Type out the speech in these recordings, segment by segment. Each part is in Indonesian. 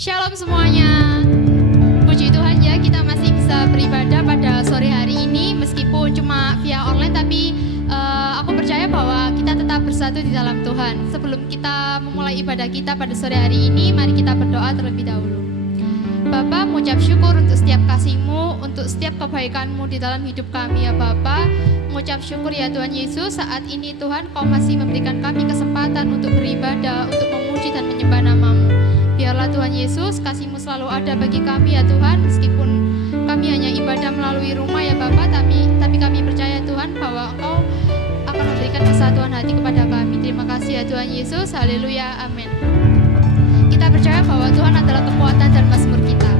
Shalom semuanya. Puji Tuhan ya, kita masih bisa beribadah pada sore hari ini meskipun cuma via online, tapi aku percaya bahwa kita tetap bersatu di dalam Tuhan. Sebelum kita memulai ibadah kita pada sore hari ini, mari kita berdoa terlebih dahulu. Bapa, mengucap syukur untuk setiap kasih-Mu, untuk setiap kebaikan-Mu di dalam hidup kami ya Bapa. Mengucap syukur ya Tuhan Yesus, saat ini Tuhan Kau masih memberikan kami kesempatan untuk beribadah, untuk memuji dan menyembah nama-Mu. Biarlah Tuhan Yesus, kasih-Mu selalu ada bagi kami ya Tuhan, meskipun kami hanya ibadah melalui rumah ya Bapa, tapi kami percaya Tuhan bahwa Engkau akan memberikan kesatuan hati kepada kami. Terima kasih ya Tuhan Yesus, haleluya, amin. Kita percaya bahwa Tuhan adalah kekuatan dan mazmur kita.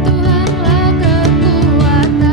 Tuhanlah kekuatan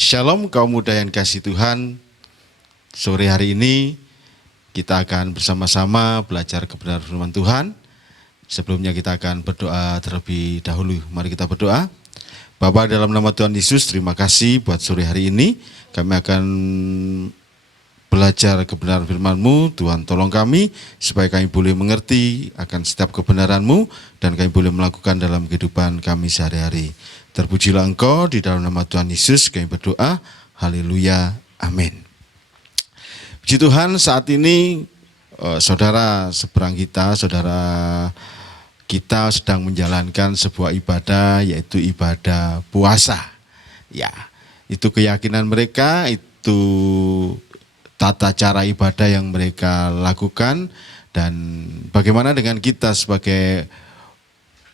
Shalom kaum muda yang kasih Tuhan. Sore hari ini kita akan bersama-sama belajar kebenaran firman Tuhan. Sebelumnya kita akan berdoa terlebih dahulu. Mari kita berdoa. Bapa, dalam nama Tuhan Yesus, terima kasih buat sore hari ini. Kami akan belajar kebenaran firman-Mu. Tuhan, tolong kami supaya kami boleh mengerti akan setiap kebenaran-Mu dan kami boleh melakukan dalam kehidupan kami sehari-hari. Terpujilah Engkau, di dalam nama Tuhan Yesus kami berdoa. Haleluya, amin. Puji Tuhan, saat ini saudara seberang kita, saudara kita sedang menjalankan sebuah ibadah, yaitu ibadah puasa. Ya, itu keyakinan mereka, itu tata cara ibadah yang mereka lakukan. Dan bagaimana dengan kita sebagai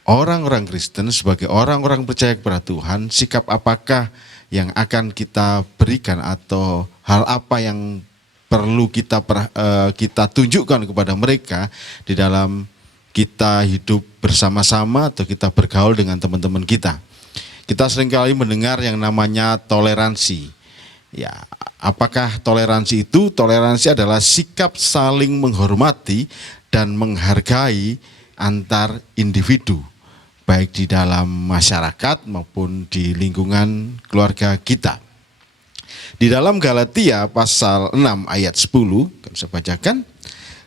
orang-orang Kristen, sebagai orang-orang percaya kepada Tuhan, sikap apakah yang akan kita berikan atau hal apa yang perlu kita tunjukkan kepada mereka di dalam kita hidup bersama-sama atau kita bergaul dengan teman-teman kita. Kita seringkali mendengar yang namanya toleransi. Ya, apakah toleransi itu? Toleransi adalah sikap saling menghormati dan menghargai antar individu, baik di dalam masyarakat maupun di lingkungan keluarga kita. Di dalam Galatia pasal 6 ayat 10, kami bisa bacakan.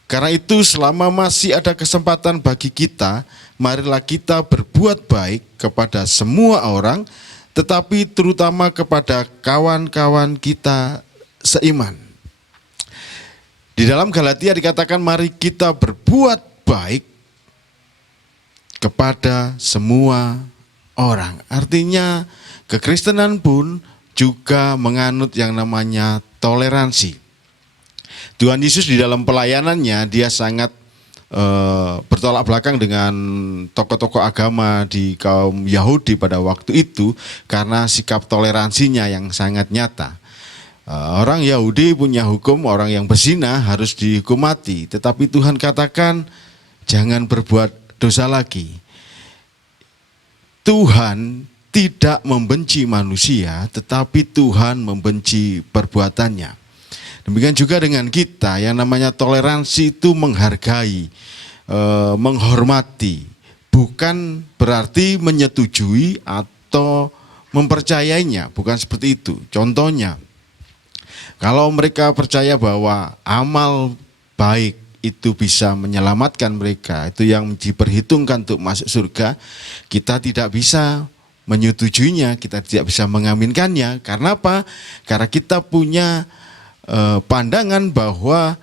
Karena itu selama masih ada kesempatan bagi kita, marilah kita berbuat baik kepada semua orang, tetapi terutama kepada kawan-kawan kita seiman. Di dalam Galatia dikatakan mari kita berbuat baik kepada semua orang. Artinya kekristenan pun juga menganut yang namanya toleransi. Tuhan Yesus di dalam pelayanannya dia sangat bertolak belakang dengan tokoh-tokoh agama di kaum Yahudi pada waktu itu karena sikap toleransinya yang sangat nyata. Orang Yahudi punya hukum orang yang berzina harus dihukum mati, tetapi Tuhan katakan jangan berbuat dosa lagi. Tuhan tidak membenci manusia, tetapi Tuhan membenci perbuatannya. Demikian juga dengan kita, yang namanya toleransi itu menghargai, menghormati, bukan berarti menyetujui atau mempercayainya, bukan seperti itu. Contohnya, kalau mereka percaya bahwa amal baik itu bisa menyelamatkan mereka, itu yang diperhitungkan untuk masuk surga, kita tidak bisa menyetujuinya, kita tidak bisa mengaminkannya. Karena apa? Karena kita punya pandangan bahwa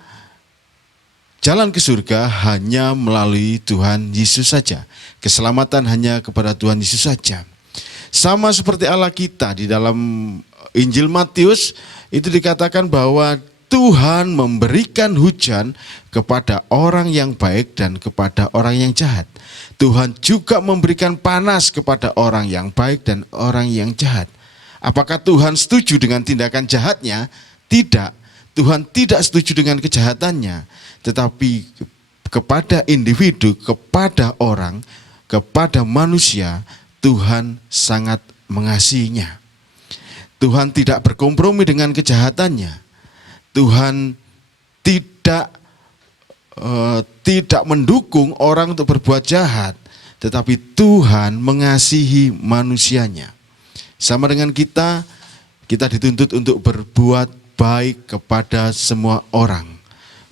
jalan ke surga hanya melalui Tuhan Yesus saja. Keselamatan hanya kepada Tuhan Yesus saja. Sama seperti Allah kita di dalam Injil Matius itu dikatakan bahwa Tuhan memberikan hujan kepada orang yang baik dan kepada orang yang jahat. Tuhan juga memberikan panas kepada orang yang baik dan orang yang jahat. Apakah Tuhan setuju dengan tindakan jahatnya? Tidak. Tuhan tidak setuju dengan kejahatannya. Tetapi kepada individu, kepada orang, kepada manusia, Tuhan sangat mengasihinya. Tuhan tidak berkompromi dengan kejahatannya. Tuhan tidak mendukung orang untuk berbuat jahat, tetapi Tuhan mengasihi manusianya. Sama dengan kita dituntut untuk berbuat baik kepada semua orang.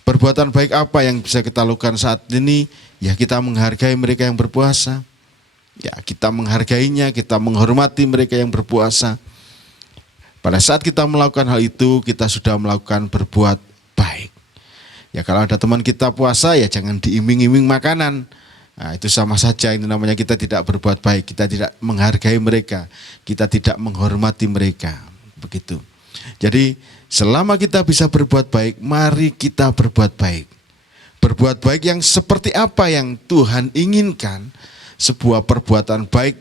Perbuatan baik apa yang bisa kita lakukan saat ini? Ya, kita menghargai mereka yang berpuasa. Ya, kita menghargainya, kita menghormati mereka yang berpuasa. Pada saat kita melakukan hal itu, kita sudah melakukan berbuat baik. Ya, kalau ada teman kita puasa, ya jangan diiming-iming makanan. Nah, itu sama saja, itu namanya kita tidak berbuat baik, kita tidak menghargai mereka, kita tidak menghormati mereka. Begitu. Jadi, selama kita bisa berbuat baik, mari kita berbuat baik. Berbuat baik yang seperti apa yang Tuhan inginkan. Sebuah perbuatan baik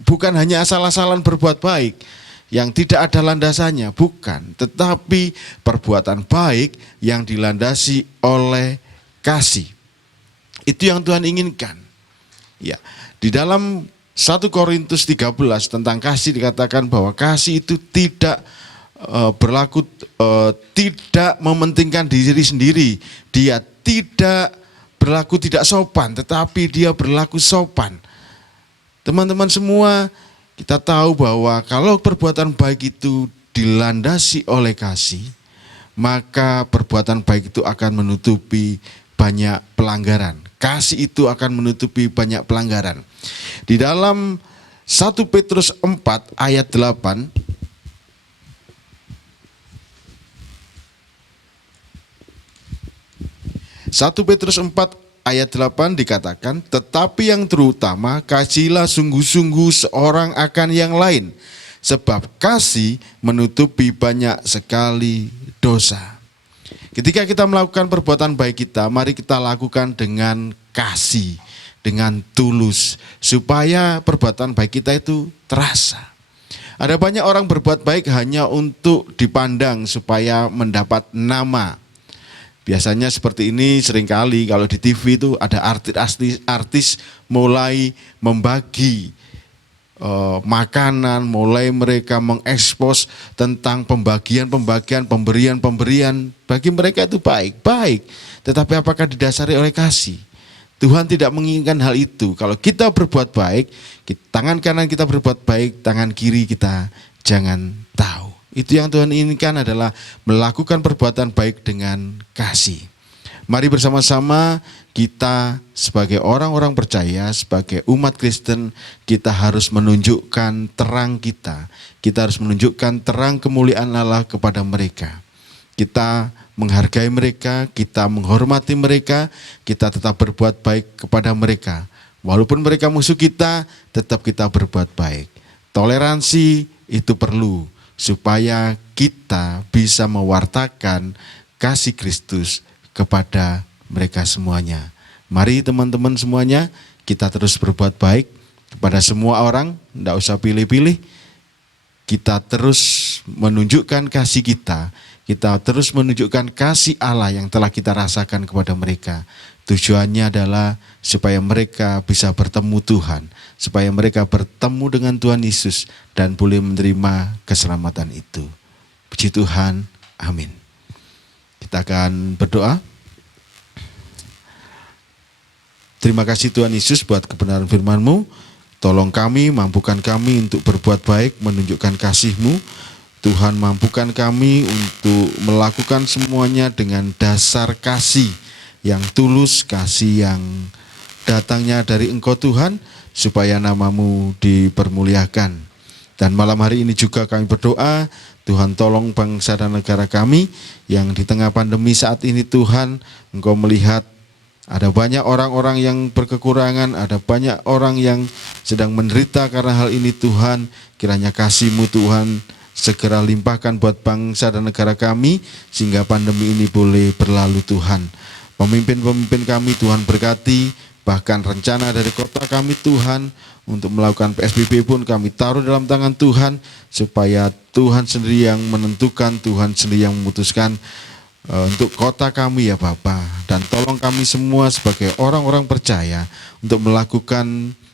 bukan hanya asal-asalan berbuat baik yang tidak ada landasannya, bukan, tetapi perbuatan baik yang dilandasi oleh kasih. Itu yang Tuhan inginkan. Ya, di dalam 1 Korintus 13 tentang kasih dikatakan bahwa kasih itu tidak tidak mementingkan diri sendiri. Dia tidak berlaku tidak sopan, tetapi dia berlaku sopan. Teman-teman semua, kita tahu bahwa kalau perbuatan baik itu dilandasi oleh kasih, maka perbuatan baik itu akan menutupi banyak pelanggaran. Kasih itu akan menutupi banyak pelanggaran. Di dalam 1 Petrus 4 ayat 8, 1 Petrus 4 ayat 8 dikatakan, tetapi yang terutama kasihilah sungguh-sungguh seorang akan yang lain, sebab kasih menutupi banyak sekali dosa. Ketika kita melakukan perbuatan baik kita, mari kita lakukan dengan kasih, dengan tulus, supaya perbuatan baik kita itu terasa. Ada banyak orang berbuat baik hanya untuk dipandang supaya mendapat nama. Biasanya seperti ini seringkali kalau di TV itu ada artis mulai membagi makanan, mulai mereka mengekspos tentang pembagian, pemberian. Bagi mereka itu baik. Tetapi apakah didasari oleh kasih? Tuhan tidak menginginkan hal itu. Kalau kita berbuat baik, tangan kanan kita berbuat baik, tangan kiri kita jangan tahu. Itu yang Tuhan inginkan adalah melakukan perbuatan baik dengan kasih. Mari bersama-sama kita sebagai orang-orang percaya, sebagai umat Kristen, kita harus menunjukkan terang kita. Kita harus menunjukkan terang kemuliaan Allah kepada mereka. Kita menghargai mereka, kita menghormati mereka, kita tetap berbuat baik kepada mereka. Walaupun mereka musuh kita, tetap kita berbuat baik. Toleransi itu perlu, supaya kita bisa mewartakan kasih Kristus kepada mereka semuanya. Mari teman-teman semuanya, kita terus berbuat baik kepada semua orang, tidak usah pilih-pilih. Kita terus menunjukkan kasih kita terus menunjukkan kasih Allah yang telah kita rasakan kepada mereka. Tujuannya adalah supaya mereka bisa bertemu Tuhan, supaya mereka bertemu dengan Tuhan Yesus dan boleh menerima keselamatan itu. Puji Tuhan, amin. Kita akan berdoa. Terima kasih Tuhan Yesus buat kebenaran firman-Mu. Tolong kami, mampukan kami untuk berbuat baik, menunjukkan kasih-Mu. Tuhan, mampukan kami untuk melakukan semuanya dengan dasar kasih yang tulus, kasih yang datangnya dari Engkau Tuhan, supaya nama-Mu dipermuliakan. Dan malam hari ini juga kami berdoa, Tuhan tolong bangsa dan negara kami yang di tengah pandemi saat ini Tuhan, Engkau melihat ada banyak orang-orang yang berkekurangan, ada banyak orang yang sedang menderita karena hal ini Tuhan. Kiranya kasih-Mu Tuhan segera limpahkan buat bangsa dan negara kami, sehingga pandemi ini boleh berlalu Tuhan. Pemimpin-pemimpin kami Tuhan berkati, bahkan rencana dari kota kami Tuhan untuk melakukan PSBB pun kami taruh dalam tangan Tuhan, supaya Tuhan sendiri yang menentukan, Tuhan sendiri yang memutuskan untuk kota kami ya Bapa. Dan tolong kami semua sebagai orang-orang percaya untuk melakukan,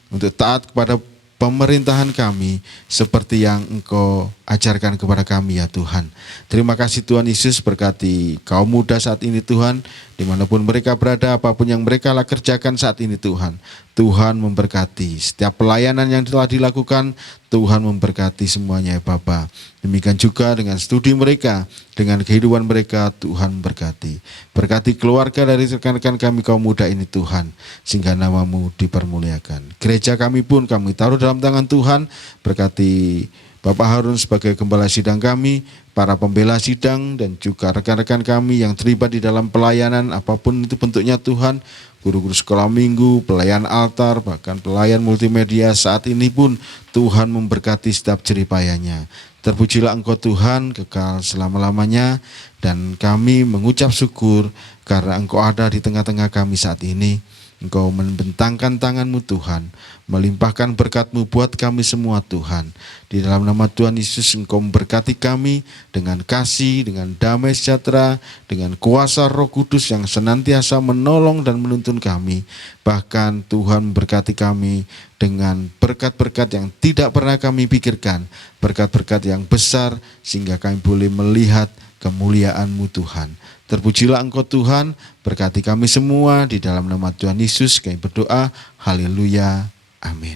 untuk taat kepada pemerintahan kami seperti yang Engkau ajarkan kepada kami ya Tuhan. Terima kasih Tuhan Yesus, berkati kaum muda saat ini Tuhan, dimanapun mereka berada, apapun yang mereka kerjakan saat ini Tuhan. Tuhan memberkati setiap pelayanan yang telah dilakukan, Tuhan memberkati semuanya ya Bapa. Demikian juga dengan studi mereka, dengan kehidupan mereka, Tuhan memberkati. Berkati keluarga dari rekan-rekan kami kaum muda ini Tuhan, sehingga nama-Mu dipermuliakan. Gereja kami pun kami taruh dalam tangan Tuhan, berkati Bapak Harun sebagai gembala sidang kami, para pembela sidang, dan juga rekan-rekan kami yang terlibat di dalam pelayanan apapun itu bentuknya Tuhan, guru-guru sekolah minggu, pelayan altar, bahkan pelayan multimedia saat ini pun Tuhan memberkati setiap jeripayanya. Terpujilah Engkau Tuhan kekal selama-lamanya, dan kami mengucap syukur karena Engkau ada di tengah-tengah kami saat ini. Engkau membentangkan tangan-Mu Tuhan, melimpahkan berkat-Mu buat kami semua Tuhan. Di dalam nama Tuhan Yesus Engkau memberkati kami dengan kasih, dengan damai sejahtera, dengan kuasa Roh Kudus yang senantiasa menolong dan menuntun kami. Bahkan Tuhan memberkati kami dengan berkat-berkat yang tidak pernah kami pikirkan, berkat-berkat yang besar sehingga kami boleh melihat kemuliaan-Mu Tuhan. Terpujilah Engkau Tuhan, berkati kami semua di dalam nama Tuhan Yesus kami berdoa, haleluya, amin.